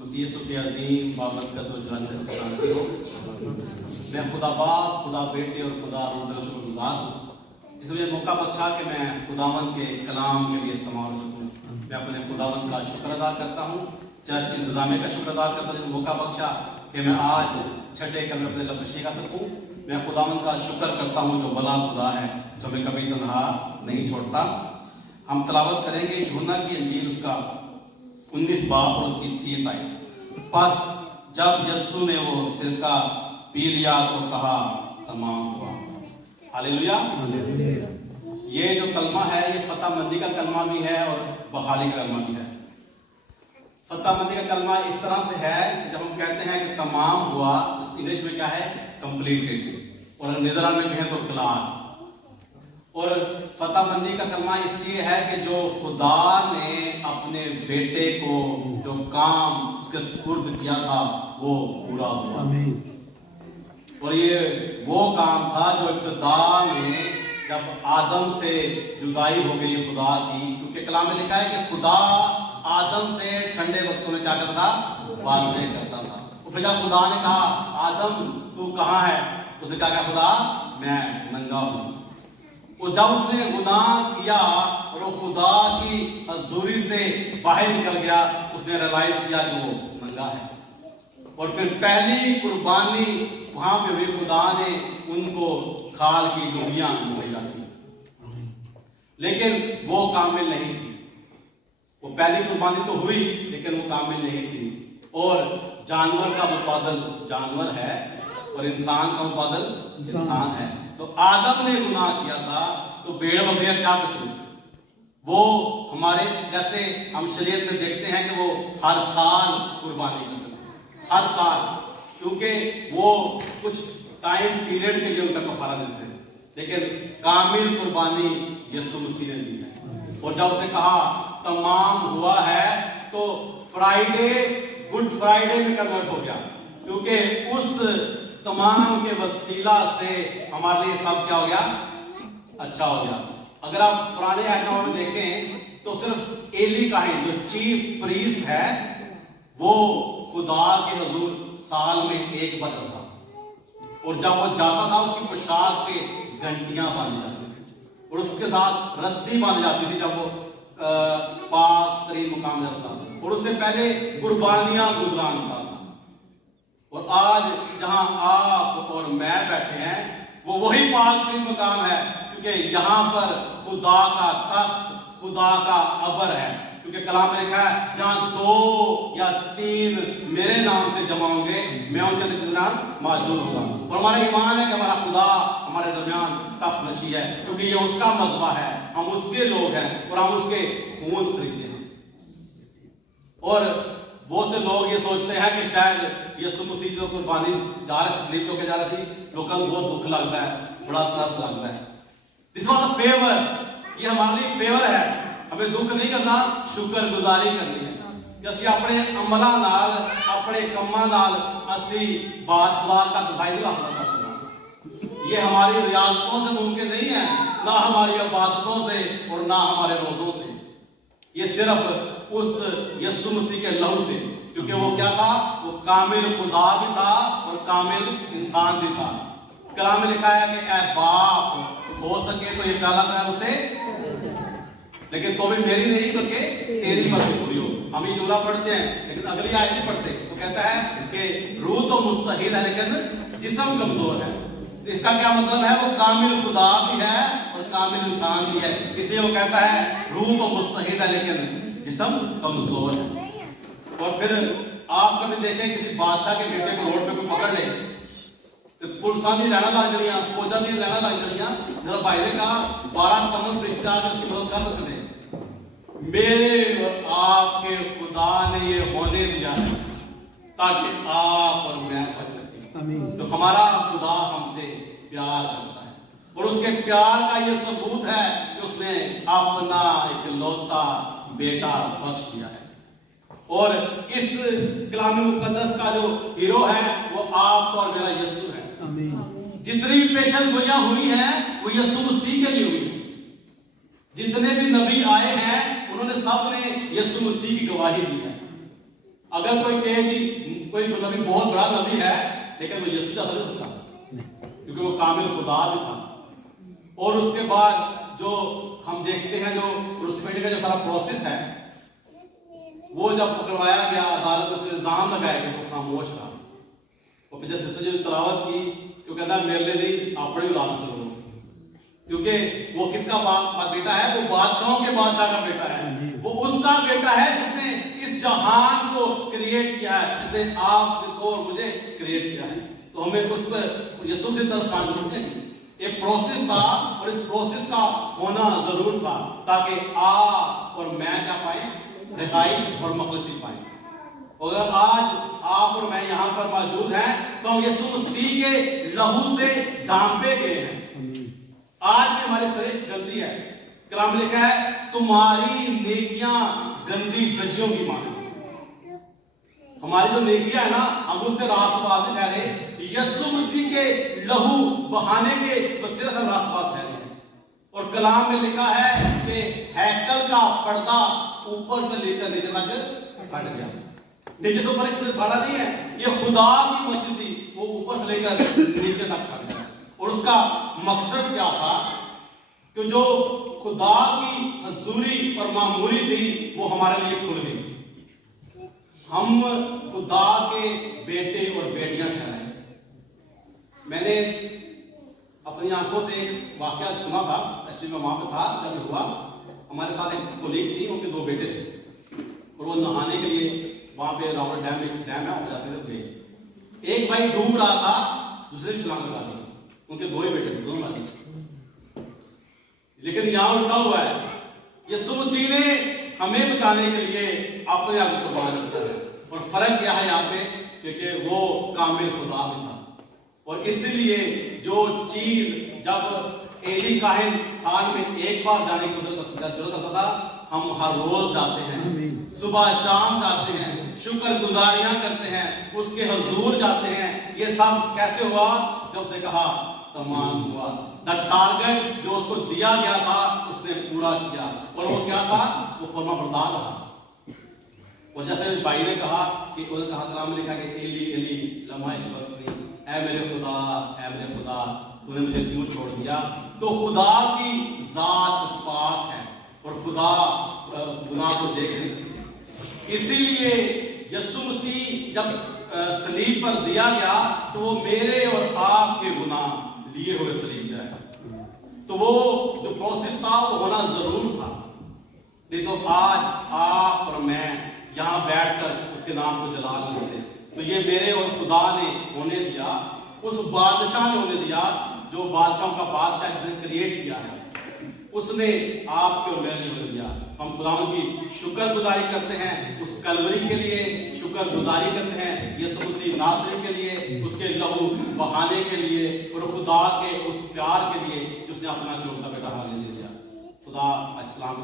मसीह यीशु के अजीम बाबरकत और जलाल से शांति हो। मैं खुदा बाप, खुदा बेटे और खुदा रूह का शुक्रगुजार हूँ जिसने मुझे मौका बख्शा कि मैं खुदावंद के कलाम के लिए इस्तेमाल हो सकूँ। मैं अपने खुदावंद का शुक्र अदा करता हूँ, चर्च इंतजामिया का शुक्र अदा करता हूँ जिसने मौका बख्शा कि मैं आज छठे कल में अपने लबशी का सकूँ। मैं खुदावंद का शुक्र करता हूँ जो भला खुदा है, जो हमें कभी तन्हा नहीं छोड़ता। हम तलावत करेंगे यूहन्ना की इंजील उसका 19 बाब और उसकी 30 आयत। बस जब यीशु ने वो सिरका पी लिया तो कहा तमाम हुआ। हालेलुया। ये जो कलमा है ये फतहमंदी का कलमा भी है और बहाली का कलमा भी है। फतहमंदी का कलमा इस तरह से है कि जब हम कहते हैं कि तमाम हुआ, उस इंग्लिश में क्या है, कंप्लीटेड, और नीदरलैंड में कहें तो ग्लाड। और फतहमंदी का कलमा इसलिए है कि जो खुदा ने अपने बेटे को जो काम उसके सुपुर्द किया था वो पूरा हुआ। और ये वो काम था जो इब्तिदा में जब आदम से जुदाई हो गई खुदा की, क्योंकि कलाम में लिखा है कि खुदा आदम से ठंडे वक्तों में क्या करता था, बातें करता था। और फिर जब खुदा ने कहा आदम तू कहाँ है, उसने कहा खुदा मैं नंगा हूँ। उस जब उसने गुनाह किया और वो खुदा की हजूरी से बाहर निकल गया, उसने रियलाइज किया कि वो नंगा है। और फिर पहली कुर्बानी वहां पे हुई, खुदा ने उनको खाल की लुंगियां मुहैया की, लेकिन वो कामिल नहीं थी। वो पहली कुर्बानी तो हुई लेकिन वो कामिल नहीं थी। और जानवर का मुतबादल जानवर है और इंसान का मुतबादल इंसान है। तो आदम ने गुनाह किया था तो भेड़ बकरियां क्या कसूर? वो हमारे जैसे हम शरीयत में देखते हैं कि वो हर साल कुर्बानी करते थे, हर साल, क्योंकि वो कुछ टाइम पीरियड के लिए उनका कफारा देते थे। लेकिन कामिल कुर्बानी यीशु मसीह ने दी है। और जब उसने कहा तमाम हुआ है तो फ्राइडे गुड फ्राइडे में कन्वर्ट हो गया, क्योंकि उस तमाम के वसीला से हमारे लिए सब क्या हो गया, अच्छा हो गया। अगर आप पुराने आयतों में देखें तो सिर्फ एली का ही जो चीफ प्रीस्ट है वो खुदा के हुजूर साल में एक बार था, और जब वो जाता था उसकी पोशाक पे घंटियां बांधी जाती थी और उसके साथ रस्सी बांधी जाती थी जब वो पाक तरीन मुकाम जाता था, और उससे पहले कुर्बानियां गुजरानता था। और आज जहां आप और मैं बैठे हैं वो वही पाक तरीन मुकाम है, क्योंकि यहाँ पर खुदा का तख्त, खुदा का अबर है। क्योंकि कलाम में लिखा है जहां 2 या 3 मेरे नाम से जमा होंगे मैं उनके दरमियान मौजूद होगा। और हमारा ईमान है कि हमारा खुदा हमारे दरमियान तख्त नशी है, क्योंकि ये उसका मज़बा है, हम उसके लोग हैं और हम उसके खून खरीदे हैं। और बहुत से लोग ये सोचते हैं कि शायद यीशु मसीह जो कुर्बानी जा रहे से स्लीप होकर जा रहे थे, लोगों को बहुत दुख लगता है, बड़ा तरस लगता है। दिस वाज अ फेवर, ये हमारे लिए फेवर है। हमें दुख नहीं करना, शुक्र गुजारी करनी है कि ਅਸੀਂ ਆਪਣੇ ਅਮਲਾਂ ਨਾਲ, ਆਪਣੇ ਕੰਮਾਂ ਨਾਲ ਅਸੀਂ बात खुदा का गज़ाइनी हासिल कर सकते। ये हमारी रियाजतों से मुमकिन नहीं है, ना हमारी इबादतों से और ना हमारे रोज़ों से। ये सिर्फ उस यीशु मसीह के लहू से, क्योंकि वो क्या था, वो कामिल खुदा भी था और कामिल इंसान भी था। कलाम में लिखा है कि ऐ बाप हो सके तो ये प्याला कर उसे, लेकिन तो भी मेरी नहीं बल्कि तेरी मर्जी पूरी हो। हम ये जुमला पढ़ते हैं लेकिन अगली आयत नहीं पढ़ते। तो कहता है कि रूह तो मुस्तहिल है लेकिन जिस्म कमजोर है। तो इसका क्या मतलब है, वो कामिल खुदा भी है और कामिल इंसान भी है, इसलिए वो कहता है रूह तो मुस्तहिल है लेकिन जिस्म कमजोर है। और फिर आप कभी देखें किसी बादशाह के बेटे को रोड पे कोई पकड़ ले तो पुलिसां दी लैना लग जानियां, फौजां दी लैना लग जानियां। जरा भाई ने कहा 12 तमन फरिश्ते आके उसकी मदद कर सकते हैं। मेरे और आपके खुदा ने ये होने दिया है ताकि आप और मैं बच सकें। तो हमारा खुदा हमसे प्यार करता है और उसके प्यार का ये सबूत है कि उसने अपना इकलौता बेटा बख्श दिया है। और इस कलाम मुकद्दस का जो हीरो है वो आपका और मेरा यीशु है। जितनी भी पेशन गोइयां हुई हैं वो यीशु मसीह के लिए हुई है। जितने भी नबी आए हैं उन्होंने सब ने यीशु मसीह की गवाही दी है। अगर कोई कहे जी कोई नबी बहुत बड़ा नबी है लेकिन वो यीशु जैसा नहीं सकता, क्योंकि वो कामिल खुदा भी था। और उसके बाद जो हम देखते हैं जो क्रूसिफिक्शन का जो सारा प्रोसेस है, वो जब पकड़वाया गया, अदालत में इल्जाम लगाया गया, वो खामोश रहा। और फिर सिस्टर जी तलावत की, क्यों कहता है मेरे लिए नहीं अपने औलाद से बोलो, क्योंकि वो किसका बेटा है? वो बादशाहों के बादशाह का बेटा है, वो उसका बेटा है जिसने इस जहान को क्रिएट किया है, जिसने आपको और मुझे क्रिएट किया है। तो हमें उस पर यीशु से तरफ एक प्रोसेस था, और इस प्रोसेस का होना जरूर था ताकि आप और मैं क्या पाए? रिहाई और मखलसी पाए। और अगर आज आप और मैं यहाँ पर मौजूद हैं तो हम यीशु मसीह के लहू से ढांपे गए हैं। आज भी हमारी श्रेष्ठ गंदी है, कलाम लिखा है तुम्हारी नेकियां गंदी दजियों की माने। हमारी जो नेकियां है ना, हम उससे रास्तबाज ठहरे, यीशु मसीह के लहू बहाने के वसीले से हम रास्तबाज ठहरे। और कलाम में लिखा है कि हैकल का पर्दा ऊपर से लेकर नीचे तक फट गया। नीचे से ऊपर एक फटा नहीं है, ये खुदा की मस्जिद थी, वो ऊपर से लेकर नीचे तक फट गया। और उसका मकसद क्या था? कि जो खुदा की हजूरी और मामूरी थी वो हमारे लिए खुल गई। हम खुदा के बेटे और बेटियां ठहराए। मैंने अपनी आंखों से एक वाकया सुना था, एक्चुअली मैं वहां पे था जब हुआ। हमारे साथ एक कोलीग थी, उनके 2 बेटे थे, और वो नहाने के लिए वहां पे रॉबर्ट डैम है, वहां जाते थे। गए, एक भाई डूब रहा था, दूसरे की छलांग लगा दी। उनके 2 ही बेटे थे, दोनों भाई। लेकिन यहां उल्टा हुआ है, यीशु मसीह ने हमें बचाने के लिए अपने आप को कुर्बान किया है। और फर्क क्या है यहाँ पे? क्योंकि वो कामिल खुदा भी था। और इसलिए जो चीज जब एली काहिन साल में एक बार जाने की जरूरत होता था, हम हर रोज जाते हैं, सुबह शाम जाते हैं, शुक्र गुजारियां करते हैं, उसके हुजूर जाते हैं। ये सब कैसे हुआ? जब उसे कहा तमाम हुआ। द टारगेट जो उसको दिया गया था उसने पूरा किया। और वो क्या था? वो फर्मा बरदार रहा। और जैसे भाई ने कहा कि कलाम में लिखा कि एली एली लमा इशबकनी, ऐ मेरे खुदा तूने मुझे क्यों छोड़ दिया? तो खुदा की जात पाक है और खुदा गुनाह को देख नहीं सकती। इसीलिए यीशु मसीह जब सलीब पर दिया गया तो वो मेरे और आपके गुनाह लिए हुए सलीब है। तो वो जो प्रोसेस था वो होना जरूर था, नहीं तो आज आप और मैं यहाँ बैठकर उसके नाम को जला नहीं देते। तो ये मेरे और खुदा ने होने दिया, उस बादशाह ने होने दिया जो बादशाहों का बादशाह जिसने क्रिएट किया है, उसने आपके और मेरे लिए होने दिया। हम खुदा की शुक्रगुजारी करते हैं, उस कलवरी के लिए शुक्रगुजारी करते हैं, यीशु मसीह नासरी के लिए, उसके लहू बहाने के लिए, और खुदा के उस प्यार के लिए जिसने अपना बेटा हमें दे दिया। खुदा इस्लाम